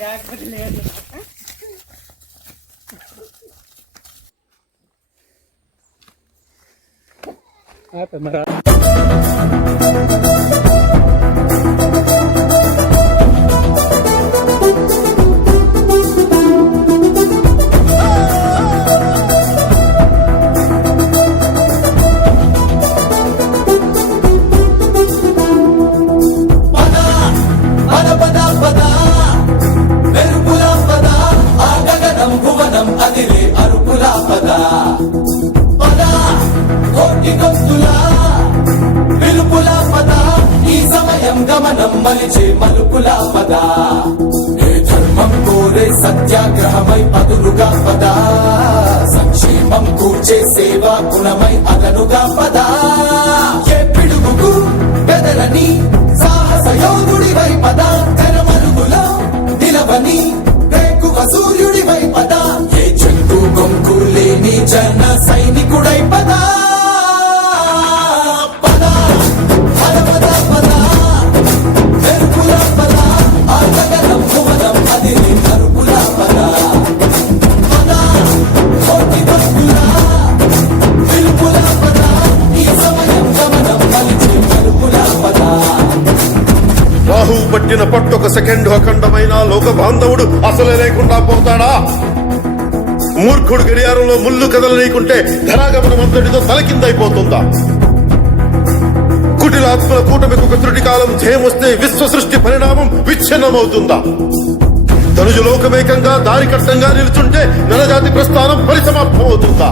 లేకపోతే లేదు. మరి గమనం మలిచే మలుపులా పద ఏ ధర్మం కోరే సత్యాగ్రహమై పదులుగా పద సంక్షేమం కూర్చే సేవా గుణమై అదనుగా పద ఏ పిడుగుకు బెదరని సాహస యోధుడివై పద తెరమరుగులో నిలవని రేకువ సూర్యుడివై పద ఏ చెట్టు కొంకు లేని జన సైనికుడై పద రాహువు పట్టిన పట్టొక సెకండ్ అఖండమైన లోక బాంధవుడు అసలే లేకుండా పోతాడా? మూర్ఖుడు గడియారంలో ముళ్ళు కదలనీకుంటే ధనాగమనం అంతటితో తలకిందైపోతుందా? కుటిలాత్మల కూటమికి ఒక త్రుటి కాలం ధ్యేయమొస్తే విశ్వ సృష్టి పరిణామం విచ్ఛిన్నమవుతుందా? తనుజు లోకమేకంగా దారికట్టంగా నిలుచుంటే నరజాతి ప్రస్థానం పరిసమాప్తమవుతుందా?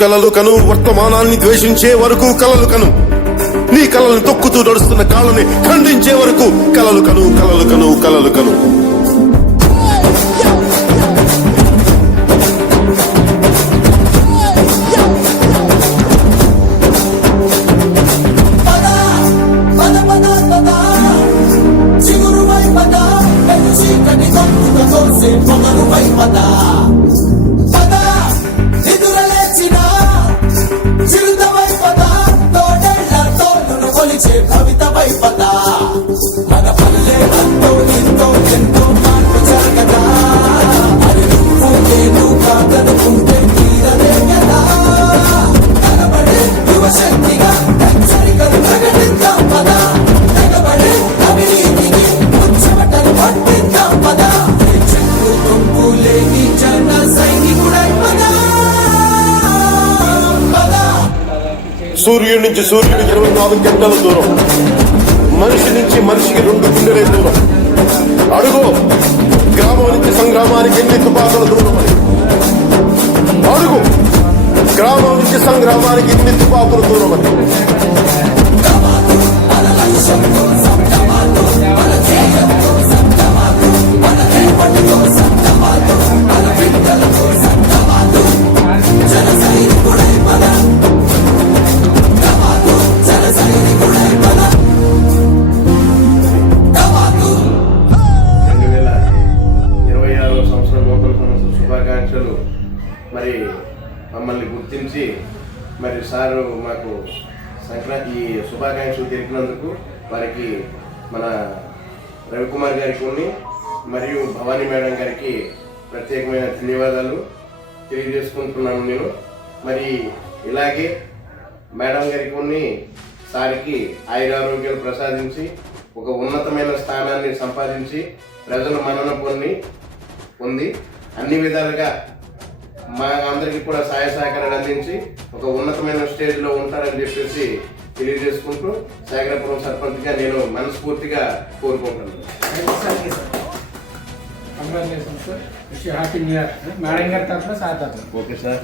కలలు కను వర్తమానాన్ని ద్వేషించే వరకు కలలు కను, నీ కలలను తొక్కుతూ నడుస్తున్న కాళ్ళని ఖండించే వరకు కలలు కను. మన పల్లె ఎంతో ఎంతో మార్పు జరగదా, అది నువ్వు నేను కాదనుకుంటే తీరదే కదా. కనబడే యువశక్తిగా హెచ్చరికలు ప్రకటిద్దాం పద, తెగబడే అవినీతికి ముచ్చమటలు పట్టిద్దాం పద. చెట్టు కొంపు లేని జన సైనికుడై పద. సూర్యుడి నుంచి సూర్యుడికి 24 గంటల దూరం, మనిషి నుంచి మనిషికి 2 గుండెలే దూరం. అడుగు గ్రామం నుంచి సంగ్రామానికి ఎన్ని తుపాకుల దూరం అని. అడుగు గ్రామం నుంచి సంగ్రామానికి ఎన్ని తుపాకుల దూరం అని. మరి మమ్మల్ని గుర్తించి మరి సారు మాకు సంక్రాంతి శుభాకాంక్షలు తెలిపినందుకు వారికి మన రవికుమార్ గారికి మరియు భవానీ మేడం గారికి ప్రత్యేకమైన ధన్యవాదాలు తెలియజేసుకుంటున్నాను నేను. మరి ఇలాగే మేడం గారికి సారికి ఆయురారోగ్యాలు ప్రసాదించి ఒక ఉన్నతమైన స్థానాన్ని సంపాదించి ప్రజల మన్నన పొంది అన్ని విధాలుగా మా అందరికీ కూడా సహాయ సహకారాలు అందించి ఒక ఉన్నతమైన స్టేజ్లో ఉంటారని చెప్పేసి తెలియజేసుకుంటూ సాగరపురం సర్పంచ్గా నేను మనస్ఫూర్తిగా కోరుకుంటున్నాను. Congratulation sir. Wish happy new year. Madam గారి తరఫున సార్ తరఫున. Okay sir.